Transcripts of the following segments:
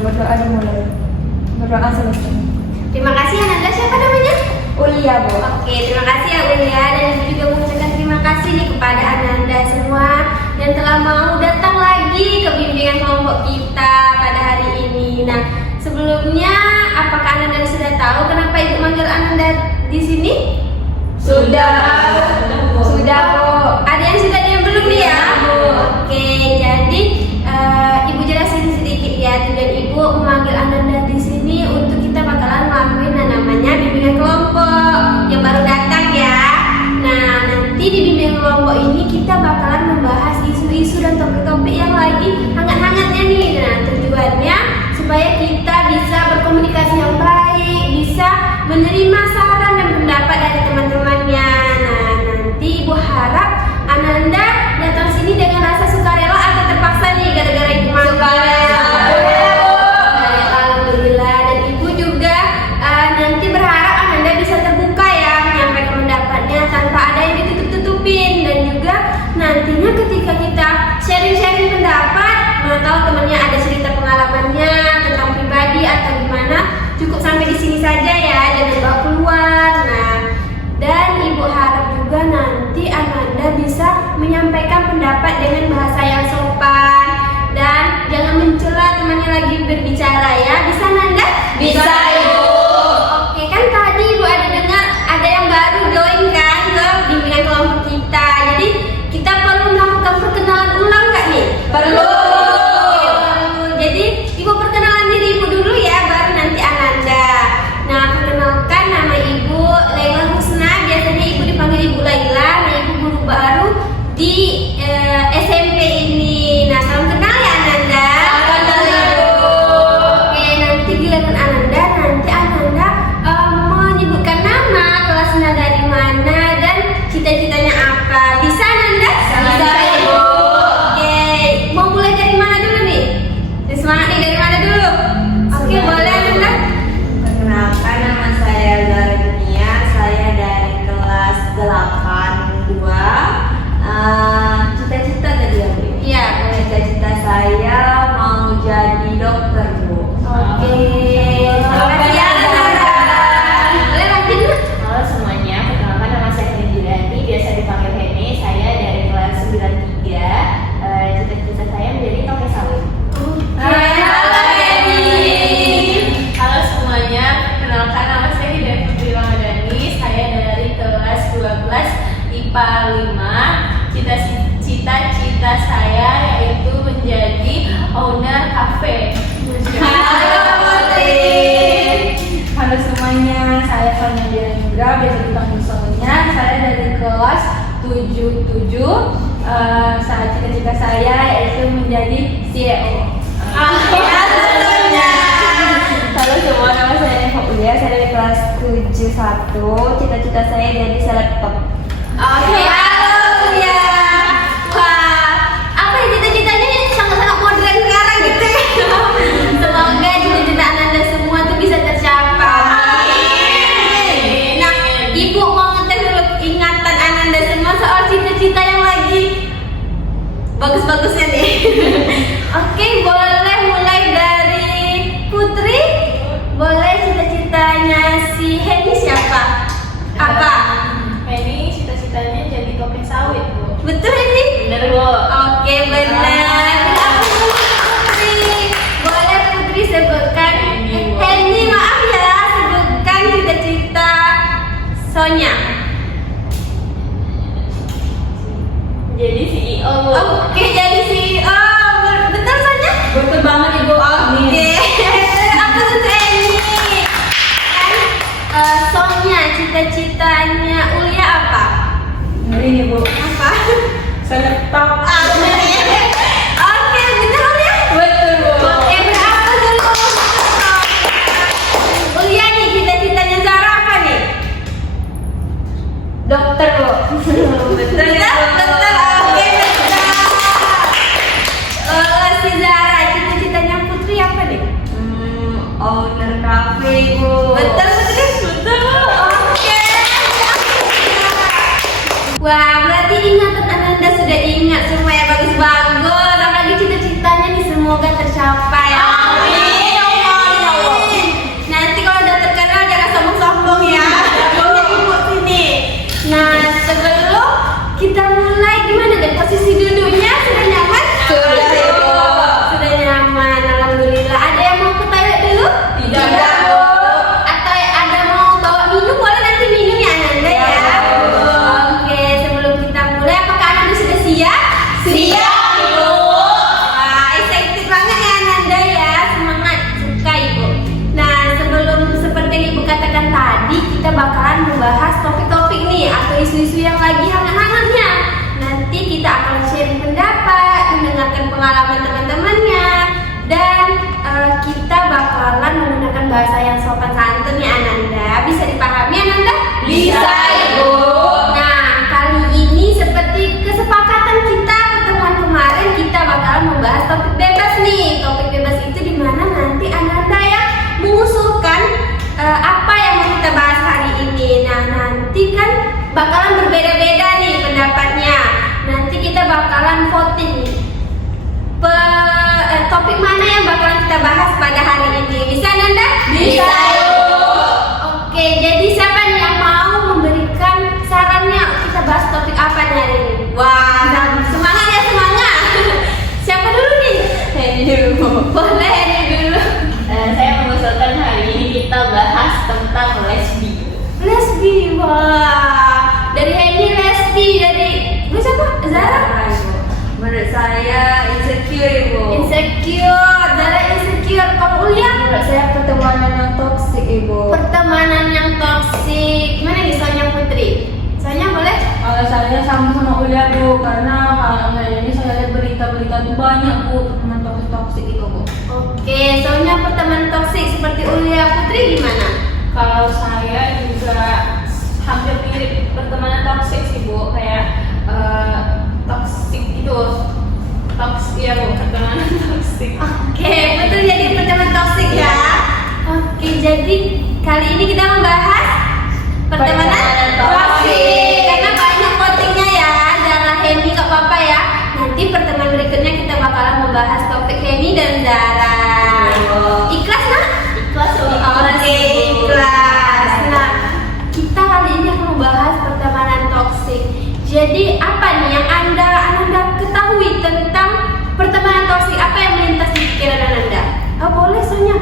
berdoa dimulai. Berdoa selesai. Terima kasih Ananda, siapa namanya? Ulia, Bu. Oke, terima kasih ya Ulia, dan Ibu juga mengucapkan terima kasih nih kepada Ananda semua yang telah mau datang lagi ke bimbingan kelompok kita pada hari ini. Nah, sebelumnya apakah Ananda sudah tahu kenapa Ibu manggil Ananda di sini? Sudah, Bu. Ada yang sudah ada yang belum nih ya? Oke, jadi Ibu jelasin sedikit ya tujuan Ibu memanggil Ananda di sini untuk kita bakalan ngelakuin yang namanya bimbingan kelompok yang baru datang ya. Nah, nanti di bimbingan kelompok ini kita bakalan membahas isu-isu dan topik-topik yang lagi hangat-hangatnya nih. Nah, tujuannya supaya kita bisa berkomunikasi yang baik, bisa menerima saran dan pendapat dari teman-temannya. Nah, nanti Ibu harap Ananda datang sini dengan rasa sukarela atau terpaksa nih gara-gara Ibu manggil. Alhamdulillah, dan Ibu juga nanti berharap Ananda bisa terbuka ya menyampaikan pendapatnya tanpa ada yang ditutup-tutupin, dan juga nantinya ketika kita sharing-sharing pendapat, mana tahu temannya ada cerita pengalamannya tentang pribadi atau gimana, cukup sampai di sini saja ya, jangan bawa keluar. Nah, dan Ibu harap juga nanti Ananda bisa menyampaikan pendapat dengan bahasa yang sopan dan jangan mencela temannya lagi berbicara ya. Bisa Ananda? Bisa, Ibu. Oke, kan tadi Ibu ada dengar ada yang baru join kan ke bimbingan kelompok kita. Jadi kita perlu melakukan perkenalan ulang nggak nih? Perlu. Jadi Ibu perkenalan diri Ibu dulu ya, baru nanti Ananda. Nah, perkenalkan nama Ibu Laila Husna, biasanya Ibu dipanggil Ibu Laila. Nah, Ibu guru baru di SMP ini. Nah, salam kenal ya Ananda. Oke, nanti giliran Ananda, nanti Ananda menyebutkan nama, kelasnya dari mana, dan cita-citanya apa. Bisa Ananda? Bisa, Ibu. Oke, mau mulai dari mana dulu nih? Semangat nih, dari mana dulu? Oke, boleh Ananda. Perkenalkan, nama saya Zara Dunia, saya dari kelas 8-2. Cita-cita tadi ya, Bu? Iya, boleh. Cita-cita saya mau jadi dokter, Bu. Oke, terima kasih ya Ananda. Boleh lanjut dulu. Halo semuanya, perkenalkan nama saya Heni Julianti, biasa dipanggil Heni. Saya dari kelas 93. Cita-cita saya menjadi tokoh sawit. Halo Eni. Halo semuanya, perkenalkan nama saya Hidayah Putri Ramadhani. Saya dari kelas 12 IPA 5. Cita-cita saya yaitu menjadi owner cafe. Halo Putri. Halo semuanya, saya Sonia Diandra, biasa dipanggil Sonia. Saya dari kelas 77. Cita-cita saya yaitu menjadi CEO. Halo semua, nama saya Eva Ulia, saya dari kelas 71. Cita-cita saya jadi selebgram. Oke, halo ya. Wah, apa ya cita-citanya yang sangat-sangat modern sekarang gitu ya. Semoga cita-cita Ananda semua tuh bisa tercapai. Nah, Ibu mau ngetes dulu ingatan Ananda semua soal cita-cita yang lagi bagus-bagusnya nih. Oke, boleh mulai dari Putri. Boleh cita-citanya si Heni siapa? Apa? Heni cita-citanya jadi tokoh sawit, Bu. Betul ini? Bener, Bu. Oke, benar. Putri, boleh Putri sebutkan? Heni, maaf ya, sebutkan cita-cita Sonya. Jadi CEO, Bu. Oke, jadi CEO. Betul Sonya? Betul banget, Ibu. Oke. Apa tuh Heni? Kan Sonya cita-citanya Ulia apa? Ini, Bu. Apa? Selebgram. Oke, benar Ulia? Betul, Bu. Oke, berapa dulu? Ulia nih, cita-citanya Zara apa nih? Dokter, Bu. Betul, betul. Oke, betul. Si Zara, cita-citanya Putri apa nih? Owner cafe, Bu. Betul, Putri? Betul. Oke. topik mana yang bakalan kita bahas pada hari ini? Bisa Nanda? Bisa. Oke, jadi siapa nih yang mau memberikan sarannya kita bahas topik apa nih hari ini? Wah, semangat ya semangat. Siapa dulu nih? Ini dulu. Boleh ini dulu. Saya mengusulkan hari ini kita bahas tentang lesbi. Lesbi, wah. Dari Hendy Lesti, dari lu siapa? Zara? Menurut saya insecure ibu. Insecure, Zara insecure. Kamu Ulia? Menurut saya pertemanan yang toksik ibu. Pertemanan yang toksik. Gimana nih soalnya Putri? Soalnya boleh? Kalau saya sama Ulia Bu, karena kalau ini saya lihat berita-berita itu banyak Bu teman toksik itu Bu. Oke, soalnya pertemanan toksik seperti Ulia, Putri gimana? Kalau saya juga hampir mirip pertemanan toksik sih Bu, kayak toksik itu ya Bu, pertemanan toksik. Oke, betul jadi pertemanan toksik ya. Oke, jadi kali ini kita membahas pertemanan toksik. Karena banyak votingnya ya, Zara, Hendy nggak apa-apa ya. Nanti pertemuan berikutnya kita bakalan membahas topik Hendy dan Zara. Ikhlas nah? Ikhlas Bu. Oke, ikhlas. Nah, kita kali ini akan membahas pertemanan toksik. Jadi apa nih yang Anda ketahui tentang pertemanan toksik? Apa yang melintas di pikiran Anda? Oh, boleh Sonya.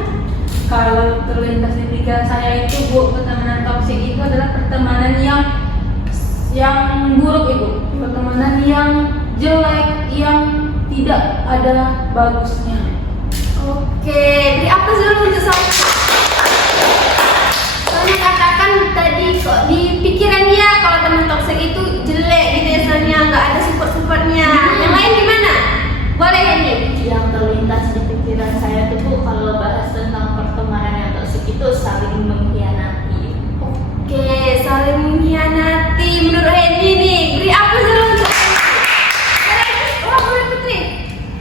Kalau terlintas di pikiran saya itu Bu, pertemanan toksik itu adalah pertemanan yang buruk Ibu. Pertemanan yang jelek, yang tidak ada bagusnya. Oke, beri apa dulu untuk Sonya? Sonya katakan tadi kok di pikiran dia kalau teman toksik itu jelek gitu ya Sonya, nggak ada support-supportnya. Yang lain gimana? Boleh ini? Yang terlintas di pikiran saya tuh Bu, kalau bahas tentang pertemanan yang toksik itu saling mengkhianati. Oke, saling mengkhianati. Menurut Hendy nih, beri apa dulu untuk oh, boleh Putri.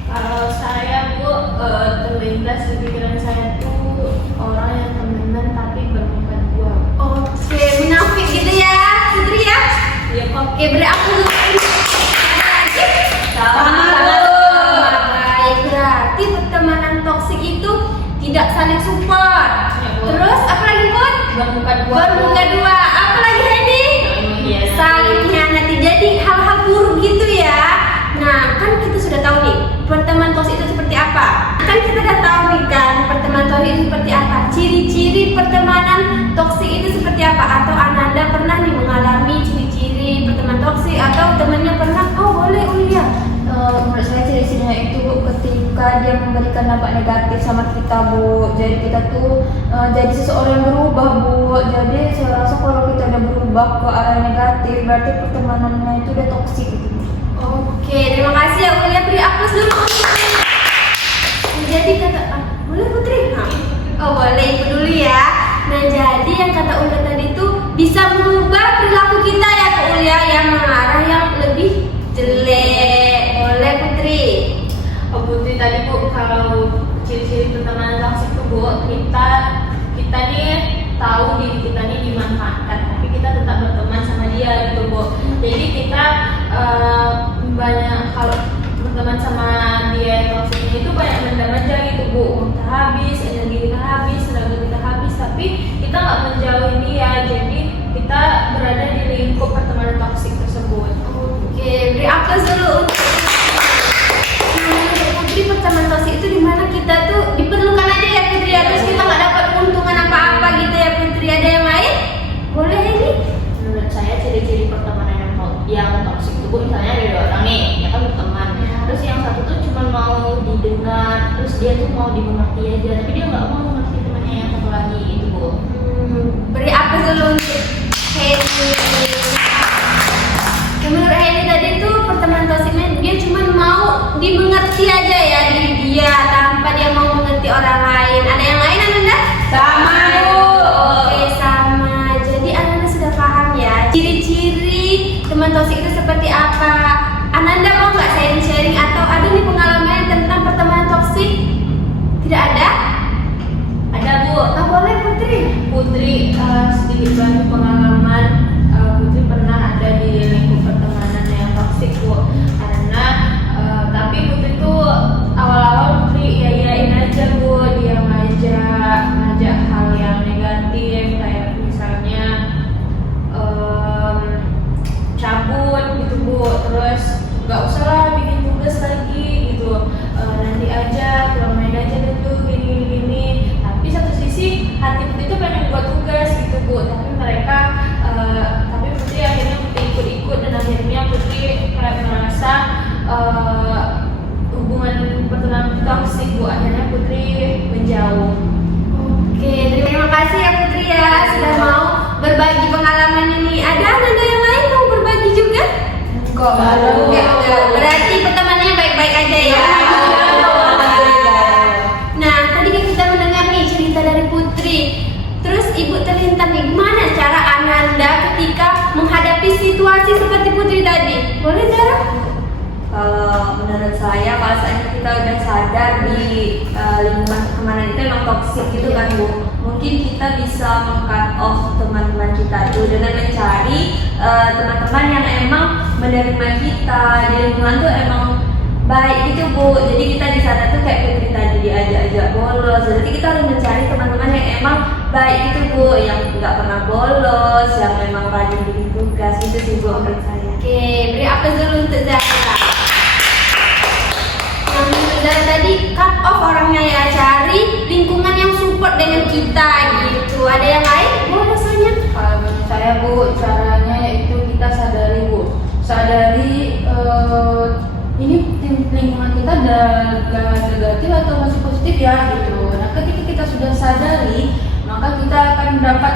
Kalau saya Bu, terlintas di pikiran saya tuh orang yang temenan tapi bermuka dua. Oke, munafik gitu ya, Putri ya. Iya kok. Oke, beri aku dulu. Ada lagi? Sama. Baik, berarti pertemanan toksik itu tidak saling support. Ya, Bu. Terus apa lagi Bun? Bermuka dua. Bermuka dua. Apa lagi Hendy? Iya. Saling mengkhianati. Jadi hal-hal buruk gitu ya. Nah, kan kita sudah tahu nih pertemanan toksik itu seperti apa. Kan kita udah tahu nih kan pertemanan toksik itu seperti apa. Ciri-ciri pertemanan toksik itu seperti apa? Atau Ananda pernah nih mengalami ciri-ciri pertemanan toksik atau temannya pernah? Oh, boleh Ulia. Menurut saya ciri-cirinya itu Bu, ketika dia memberikan dampak negatif sama kita Bu. Jadi kita tuh jadi seseorang yang berubah Bu. Jadi saya rasa kalau kita udah berubah ke arah negatif, berarti pertemanannya itu udah toksik gitu Bu. Oke, terima kasih ya Ulia. Beri aplaus dulu. Jadi kata boleh Putri? Oh boleh, ikut dulu ya. Nah jadi yang kata Ulia tadi itu bisa mengubah perilaku kita ya Kak Ulia yang mengarah yang lebih jelek. Boleh Putri? Oh Putri tadi Bu, kalau ciri-ciri pertemanan toksik itu Bu, kita nih tahu diri kita nih dimanfaatkan, tapi kita tetap berteman sama dia gitu Bu. Jadi kita banyak kalau berteman sama dia yang toksik itu banyak mendam aja gitu Bu. Kita habis, energi kita habis, tenaga kita habis, tapi kita nggak menjauhi dia. Jadi kita berada di lingkup pertemanan toksik tersebut. Oke, beri aplaus dulu. Nah, menurut Putri pertemanan toksik itu dimana kita tuh diperlukan aja ya Putri, terus kita nggak dapat keuntungan apa-apa gitu ya Putri. Ada yang lain? Boleh ini? Menurut saya ciri-ciri pertemanan yang toksik itu Bu, misalnya ada dua orang nih, ya kan berteman. Terus yang satu tuh cuma mau didengar, terus dia tuh mau dimengerti aja, tapi dia nggak mau mengerti temannya yang satu lagi itu Bu. Beri apa dulu untuk Hendy? Menurut Hendy tadi tuh pertemanan toksiknya dia cuma mau dimengerti aja ya diri dia tanpa dia mau mengerti orang lain. Ada yang lain Ananda? Sama Bu. Oke sama. Jadi Ananda sudah paham ya ciri-ciri teman toksik itu seperti apa. Ananda mau nggak sharing-sharing atau ada nih pengalaman tentang pertemanan toksik? Tidak ada? Ada Bu. Ah, boleh Putri. Putri sedikit banyak pengalaman. Putri pernah ada di lingkup pertemanan yang toksik Bu, karena tapi Putri tuh awal-awal Putri ya nggak usah lah bikin tugas lagi gitu. Nanti aja pulang main aja dulu gini. Tapi satu sisi hati Putri itu pengen buat tugas gitu Bu, tapi Putri akhirnya Putri ikut-ikut dan akhirnya Putri kayak merasa hubungan pertemanan toksik Bu, akhirnya Putri menjauh. Oke, terima kasih ya Putri ya sudah mau berbagi pengalaman ini. Ada Ananda yang lain mau berbagi juga? Enggak. Berarti pertemanannya baik-baik aja ya. Nah, tadi kan kita mendengar nih cerita dari Putri. Terus Ibu terlintas nih, gimana cara Ananda ketika menghadapi situasi seperti Putri tadi? Boleh Zara? Kalau menurut saya, kalau saatnya kita udah sadar di lingkungan pertemanan itu emang toksik gitu kan Bu, mungkin kita bisa meng-cut off teman-teman kita itu dengan mencari teman-teman yang emang menerima kita di lingkungan tuh emang baik gitu Bu. Jadi kita di sana tuh kayak Putri tadi diajak-ajak bolos, jadi kita harus mencari teman-teman yang emang baik gitu Bu, yang nggak pernah bolos, yang memang rajin bikin tugas gitu sih Bu menurut saya. Oke, beri aplaus dulu untuk Zara. Yang menurut Zara tadi, cut off orangnya ya, cari lingkungan yang support dengan kita gitu. Ada yang lain? Boleh rasanya? Kalau menurut saya Bu, caranya yaitu kita sadari Bu, ini lingkungan kita ada negatif atau masih positif ya gitu. Nah ketika kita sudah sadari, maka kita akan dapat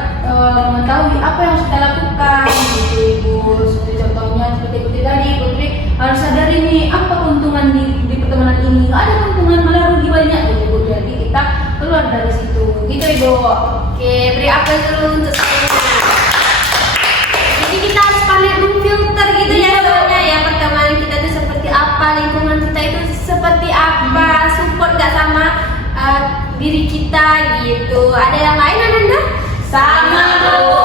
mengetahui apa yang harus kita lakukan gitu Ibu. Seperti contohnya seperti Putri tadi, Putri harus sadari nih apa keuntungan di pertemanan ini. Nggak ada keuntungan, malah rugi banyak gitu Bu. Jadi kita keluar dari situ gitu Ibu. Oke, beri aplaus dulu untuk saya. Jadi kita harus pandai memfilter gitu ya soalnya ya, pertemanan kita itu seperti apa, lingkungan kita itu seperti apa, support gak sama diri kita gitu. Ada yang lain Ananda? Sama, Bu.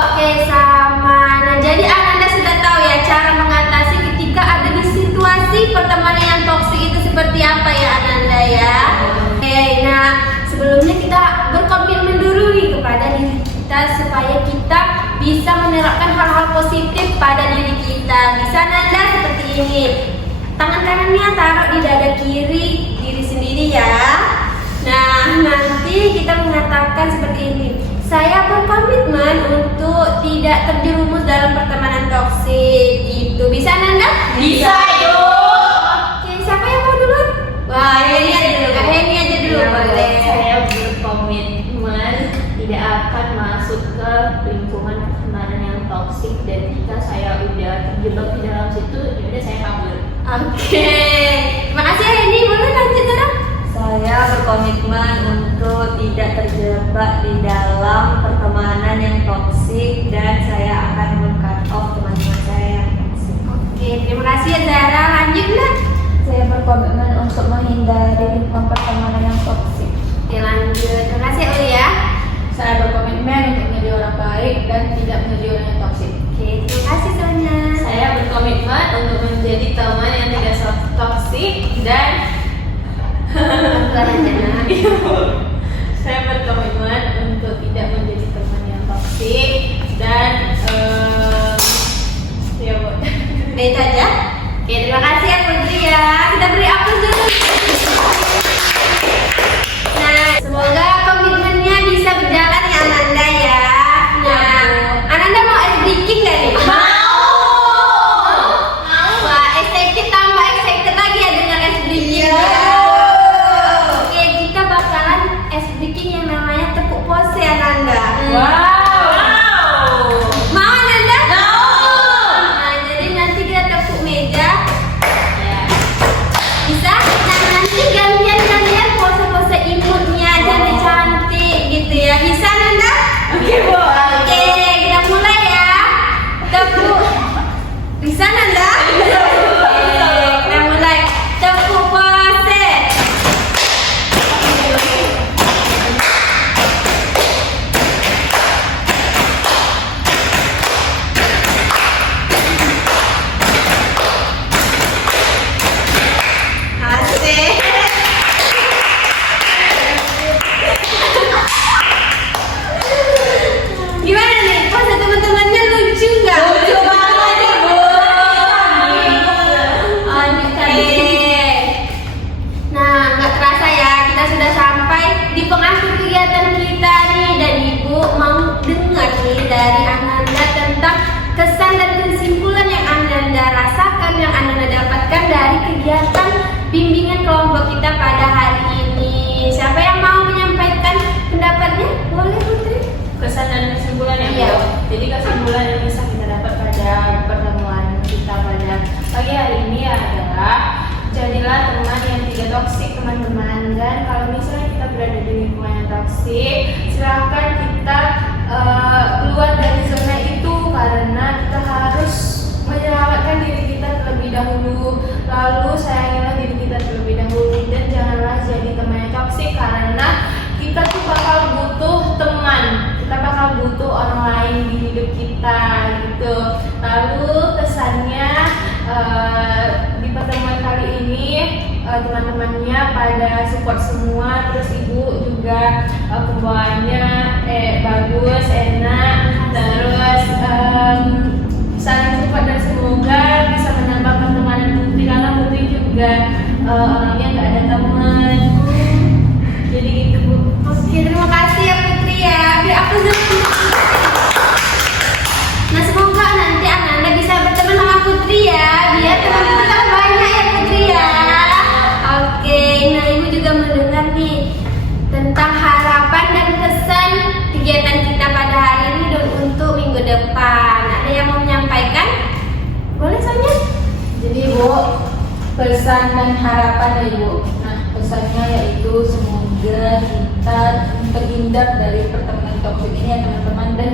Oke, sama. Nah, jadi Ananda sudah tahu ya cara mengatasi ketika ada di situasi pertemanan yang toksik itu seperti apa ya Ananda ya. Oke, nah sebelumnya kita berkomitmen dulu nih kepada diri kita supaya kita bisa menerapkan hal-hal positif pada diri kita. Bisa Ananda seperti ini. Tangan kanannya taruh di dada kiri diri sendiri ya. Nah, nanti kita mengatakan seperti ini. Saya berkomitmen untuk tidak terjerumus dalam pertemanan toksik gitu. Bisa Nanda? Bisa, yuk. Oke, siapa yang mau duluan? Wah, ini aja dulu. Ini aja dulu boleh. Saya berkomitmen tidak akan masuk ke lingkungan pertemanan yang toksik, dan jika saya udah terjebak di dalam situ, ya udah saya kabur. Oke. Terima kasih ya ini. Boleh lanjut sekarang? Saya berkomitmen untuk tidak terjebak di dalam pertemanan yang toksik dan saya akan meng-cut off teman-teman saya yang toksik. Oke, terima kasih ya Zara. Lanjutlah. Saya berkomitmen untuk menghindari lingkungan pertemanan yang toksik. Oke, lanjut. Terima kasih Uli ya. Saya berkomitmen untuk menjadi orang baik dan tidak menjadi orang yang toksik. Oke, terima kasih Sonia. Saya berkomitmen untuk menjadi teman yang tidak toksik dan saya berkomitmen untuk tidak menjadi teman yang toksik dan ya Bu. Itu aja. Oke, terima kasih ya Putri ya. Kita beri aplaus dulu. Nah, semoga komitmennya bisa berjalan ya Ananda ya. Nah, Ananda mau ice breaking gak nih? Wah, excited tambah excited lagi ya dengan ice breaking. Oke, kita bakalan ice breaking yang namanya tepuk pose Ananda. Mau Ananda? Nah, jadi nanti kita tepuk meja. Bisa? bulan yang bisa kita dapat pada pertemuan kita pada pagi hari ini adalah jadilah teman yang tidak toksik, teman-teman. Dan kalau misalnya kita berada di lingkungan yang toksik, silahkan kita keluar dari zona itu, karena kita harus menyelamatkan diri kita terlebih dahulu. Lalu sayangilah diri kita terlebih dahulu, dan janganlah jadi teman yang toksik, karena kita tuh bakal butuh teman, kita bakal butuh orang lain di hidup kita gitu. Lalu pesannya di pertemuan kali ini teman-temannya pada support semua, terus ibu juga pembawaannya bagus, enak, terus saling support, dan semoga bisa menambah pertemanan Putri, karena Putri juga orangnya nggak ada teman. Jadi gitu Bu. Oke, terima kasih ya Putri ya. Biar aku dulu. Nah, semoga nanti Ananda bisa berteman sama Putri ya. Biar teman-teman tambah banyak ya Putri ya. Oke, nah Ibu juga mendengar nih tentang harapan dan pesan kegiatan kita pada hari ini dan untuk minggu depan. Ada yang mau menyampaikan? Boleh Sonya? Jadi Bu, pesan dan harapan ya Bu. Nah, pesannya yaitu semoga kita terhindar dari pertemanan toksik ini ya teman-teman, dan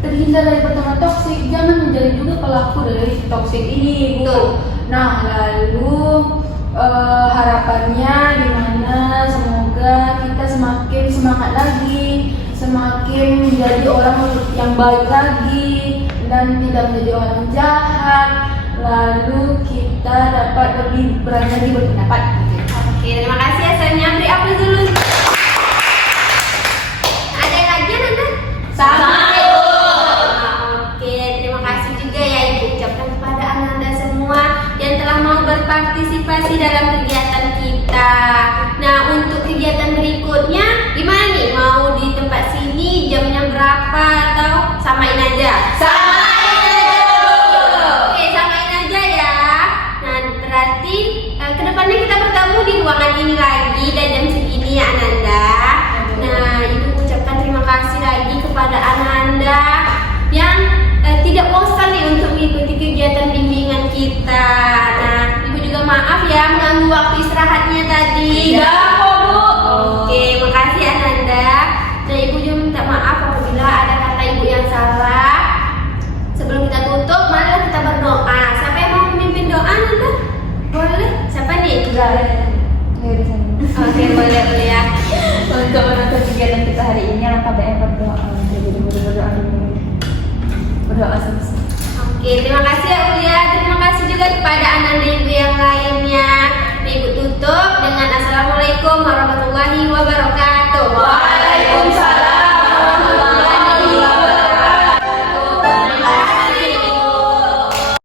terhindar dari pertemanan toksik, jangan menjadi juga pelaku dari toksik ini Bu. Nah, lalu harapannya dimana semoga kita semakin semangat lagi, semakin menjadi orang yang baik lagi, dan tidak menjadi orang jahat. Lalu kita dapat lebih berani lagi berpendapat. Oke, terima kasih ya Sonya. Beri aplaus dulu. Ada yang lagi Ananda? Sama, Bu. Oke, terima kasih juga ya Ibu ucapkan kepada Ananda semua yang telah mau berpartisipasi dalam kegiatan kita. Nah, untuk kegiatan berikutnya gimana nih? Mau di tempat sini jamnya berapa atau samain aja? Oke, samain aja ya. Nah, berarti kedepannya kita bertemu di ruangan ini lagi dan jam segini ya Ananda. Nah, Ibu ucapkan terima kasih lagi kepada Ananda yang tidak bosan nih untuk mengikuti kegiatan bimbingan kita. Nah, Ibu juga maaf ya mengganggu waktu istirahatnya tadi. Tidak.